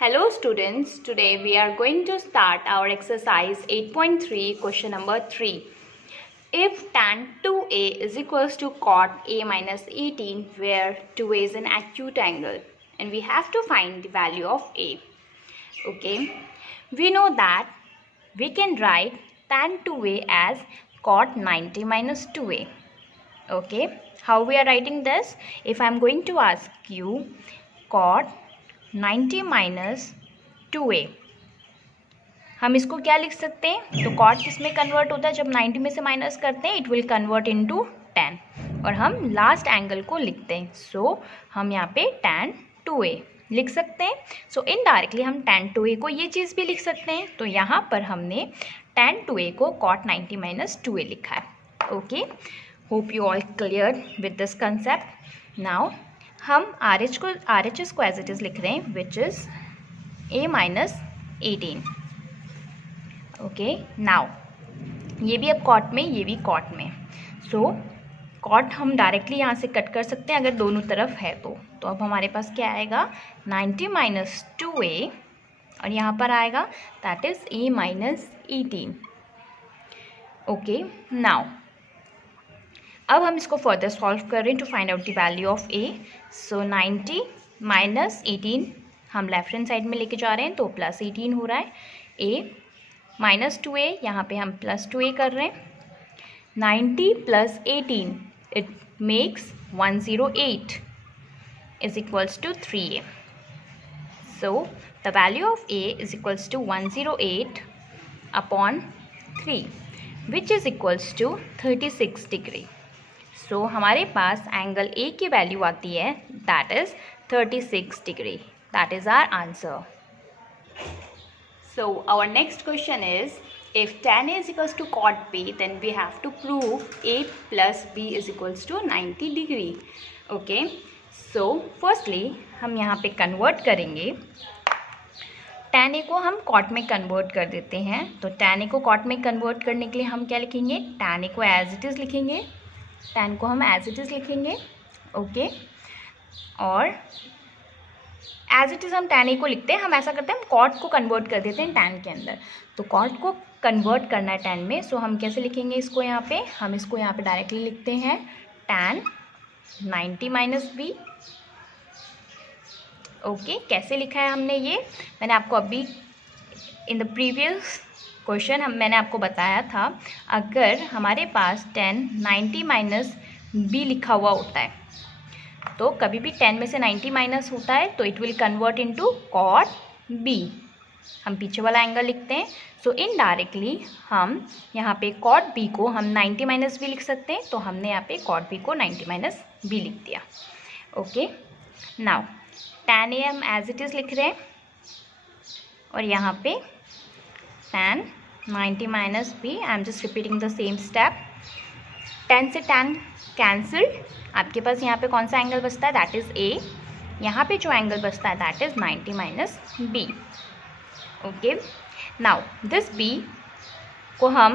Hello students, today we are going to start our exercise 8.3 question number 3. If tan 2a is equals to cot a minus 18 where 2a is an acute angle and we have to find the value of a. Okay, we know that we can write tan 2a as cot 90 minus 2a. Okay, how we are writing this? If I am going to ask you cot 90 minus 2a, हम इसको क्या लिख सकते हैं? तो cot किस में convert होता है? जब 90 में से माइनस करते हैं it will convert into tan और हम लास्ट एंगल को लिखते हैं. सो हम यहाँ पे tan 2a लिख सकते हैं. सो इनडायरेक्टली हम tan 2a को ये चीज़ भी लिख सकते हैं. तो यहाँ पर हमने tan 2a को cot 90 माइनस 2a लिखा है. Okay, hope you all clear with this concept. Now हम RHS को एज इट इज़ लिख रहे हैं which is a minus 18. Okay, now ये भी अब कॉट में, ये भी कॉट में. सो कॉट हम डायरेक्टली यहाँ से कट कर सकते हैं अगर दोनों तरफ है तो अब हमारे पास क्या आएगा 90 माइनस 2a और यहाँ पर आएगा that is a minus 18. Okay, now अब हम इसको फर्दर सॉल्व कर रहे हैं to find out the value of a. So 90 minus 18 हम लेफ्ट हैंड साइड में लेके जा रहे हैं तो प्लस 18 हो रहा है. a माइनस 2a यहाँ पे हम प्लस 2a कर रहे हैं. 90 plus 18 it makes 108 is equals to 3a. So the value of a is equals to 108 upon 3 which is equals to 36 degree. So हमारे पास एंगल ए की वैल्यू आती है that is 36 degree. That is our answer. So our next question is if tan a is equals to cot b then we have to prove a plus b is equals to 90 degree. Okay, so firstly हम यहाँ पे convert करेंगे. tan a को हम cot में convert कर देते हैं. तो tan a को cot में कन्वर्ट करने के लिए हम क्या लिखेंगे? tan a को एज इट इज़ लिखेंगे. tan को हम एज इट इज़ लिखेंगे. ओके, और एज इट इज़ हम tan a को लिखते हैं. हम ऐसा करते हैं, हम cot को कन्वर्ट कर देते हैं tan के अंदर. तो cot को कन्वर्ट करना है tan में. सो हम कैसे लिखेंगे इसको? यहाँ पे हम इसको यहाँ पे डायरेक्टली लिखते हैं tan 90 माइनस b. ओके, कैसे लिखा है हमने ये? मैंने आपको अभी इन द प्रीवियस क्वेश्चन मैंने आपको बताया था. अगर हमारे पास tan 90 माइनस b लिखा हुआ होता है तो कभी भी 10 में से 90 माइनस होता है तो it will convert into cot b. हम पीछे वाला एंगल लिखते हैं. सो इनडायरेक्टली हम यहाँ पे cot b को हम 90 माइनस b लिख सकते हैं. तो हमने यहाँ पे cot b को 90 माइनस b लिख दिया. ओके, नाउ tan a हम एज इट इज़ लिख रहे हैं और यहाँ पे tan 90 minus b. I am just repeating the same step. 10 से tan कैंसल्ड. आपके पास यहाँ पे कौन सा एंगल बचता है? That is a. यहाँ पे जो एंगल बचता है that is 90 minus b. Okay, now this b को हम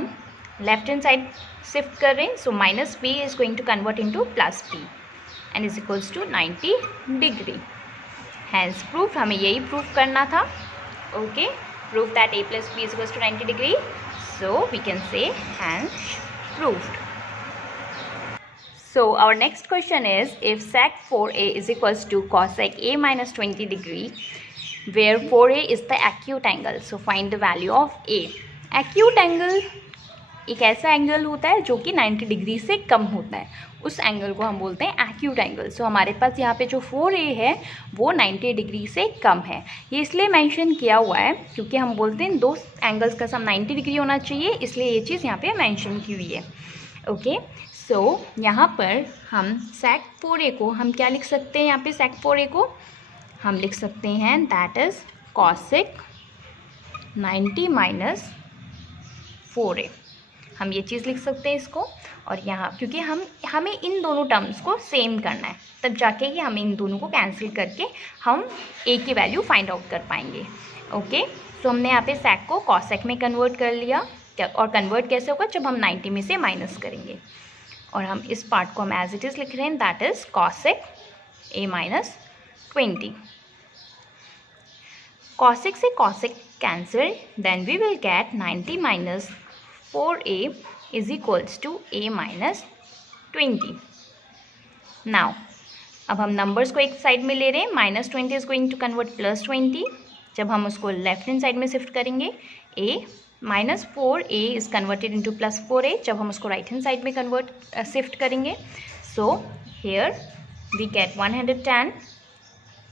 लेफ्ट हैंड साइड शिफ्ट कर रहे हैं. So minus b is going to convert into plus b and is equals to 90 degree. Hence proof, हमें यही प्रूफ करना था. Okay, prove that a plus b is equals to 90 degree. So we can say hence proved. So our next question is if sec 4a is equals to cosec a minus 20 degree where 4a is the acute angle. So find the value of a. Acute angle एक ऐसा angle होता है जो कि 90 degree से कम होता है. उस एंगल को हम बोलते हैं एक्यूट एंगल. सो हमारे पास यहाँ पे जो 4a है वो 90 डिग्री से कम है. ये इसलिए मेंशन किया हुआ है क्योंकि हम बोलते हैं दो एंगल्स का सम 90 डिग्री होना चाहिए, इसलिए ये चीज़ यहाँ पे मेंशन की हुई है. ओके, सो यहाँ पर हम sec 4a को हम क्या लिख सकते हैं? यहाँ पे sec 4a को हम लिख सकते हैं that is cosec 90 minus 4a. हम ये चीज़ लिख सकते हैं इसको. और यहाँ क्योंकि हमें इन दोनों टर्म्स को सेम करना है, तब जाके ही हम इन दोनों को कैंसिल करके हम a की वैल्यू फाइंड आउट कर पाएंगे. ओके, सो हमने यहाँ पे sec को cosec में कन्वर्ट कर लिया. और कन्वर्ट कैसे होगा? जब हम 90 में से माइनस करेंगे. और हम इस पार्ट को हम एज इट इज़ लिख रहे हैं that is cosec a minus 20. cosec से cosec cancel, then we will get 90 minus 4a is equals to a minus 20. Now अब हम नंबर्स को एक साइड में ले रहे हैं. -20 इज गोइंग टू कन्वर्ट +20. जब हम उसको लेफ्ट हैंड साइड में शिफ्ट करेंगे a -4a is converted into +4a. जब हम उसको राइट हैंड साइड में कन्वर्ट शिफ्ट करेंगे, so here we get 110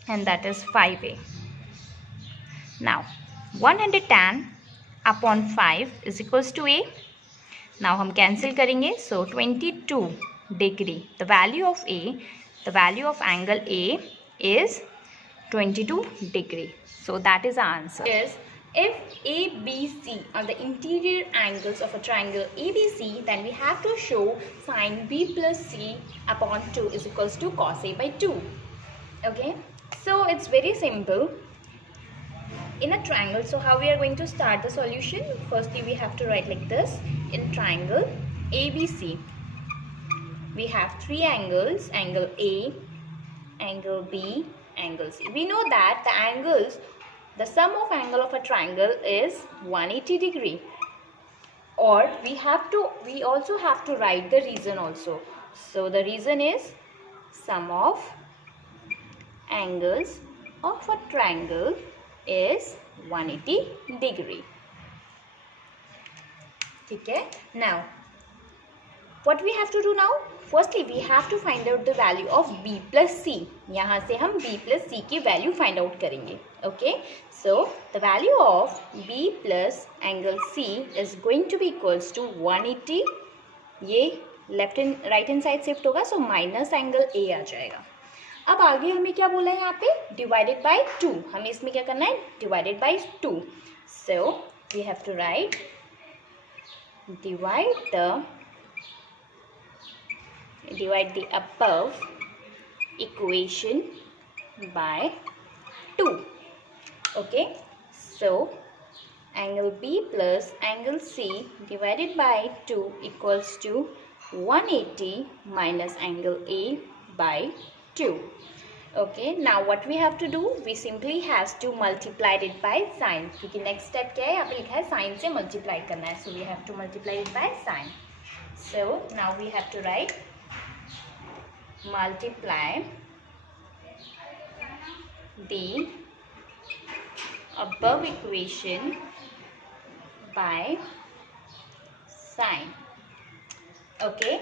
and that is 5a. Now 110 upon 5 is equals to a. Now हम कैंसिल करेंगे, so 22 degree. The value of a, the value of angle A is 22 degree. So that is the answer. Yes, if ABC are the interior angles of a triangle ABC, then we have to show sin B plus C upon 2 is equals to cos A by 2. Okay, so it's very simple. In a triangle, so how we are going to start the solution? Firstly, we have to write like this. In triangle ABC, we have three angles, angle A, angle B, angle C. We know that the angles, the sum of angle of a triangle is 180 degree. Or we also have to write the reason also. So the reason is sum of angles of a triangle is 180 degree. Okay? Now, what we have to do now? Firstly, we have to find out the value of B plus C. यहाँ से हम B plus C की value find out करेंगे. Okay, so the value of B plus angle C is going to be equals to 180. ये left hand right hand side shift होगा, so minus angle A आ जाएगा. अब आगे हमें क्या बोला है यहाँ पे? Divided by 2. हमें इसमें क्या करना है? Divided by 2. So we have to write divide the above equation by 2. Okay, so angle B plus angle C divided by 2 equals to 180 minus angle A by 2. Okay, now what we have to do? We simply has to multiply it by sin. क्योंकि next step क्या है? यहाँ पे लिखा है sin से multiply करना है. So we have to multiply it by sin. So now we have to write multiply the above equation by sin. Okay,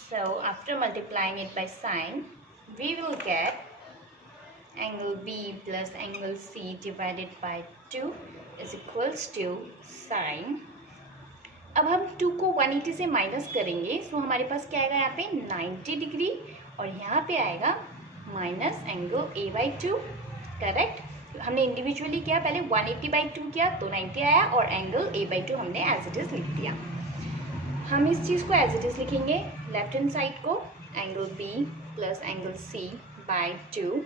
so after multiplying it by sin, we will get angle B plus angle C divided by 2 is equals to sin. अब हम 2 को 180 से minus करेंगे, सो हमारे पास क्या आएगा यहाँ पे? 90 डिग्री. और यहाँ पे आएगा minus angle A by 2. Correct. हमने इंडिविजुअली किया, पहले 180 बाई 2 किया तो 90 आया, और एंगल A बाई 2 हमने एज इट इज लिख दिया. हम इस चीज़ को एज इट इज लिखेंगे. लेफ्ट हैंड साइड को angle B plus angle C by 2.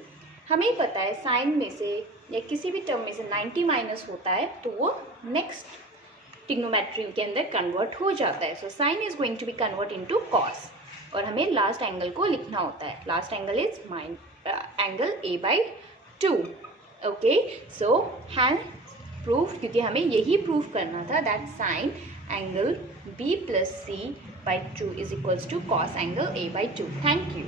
हमें पता है साइन में से या किसी भी टर्म में से 90 माइनस होता है तो वो नेक्स्ट ट्रिग्नोमेट्री के अंदर कन्वर्ट हो जाता है. So sine is going to be convert into cos, और हमें लास्ट एंगल को लिखना होता है. Last angle is angle A by 2. Okay, so hence proof, क्योंकि हमें यही प्रूफ करना था that sine angle B plus C by 2 is equals to cos angle A by 2. Thank you.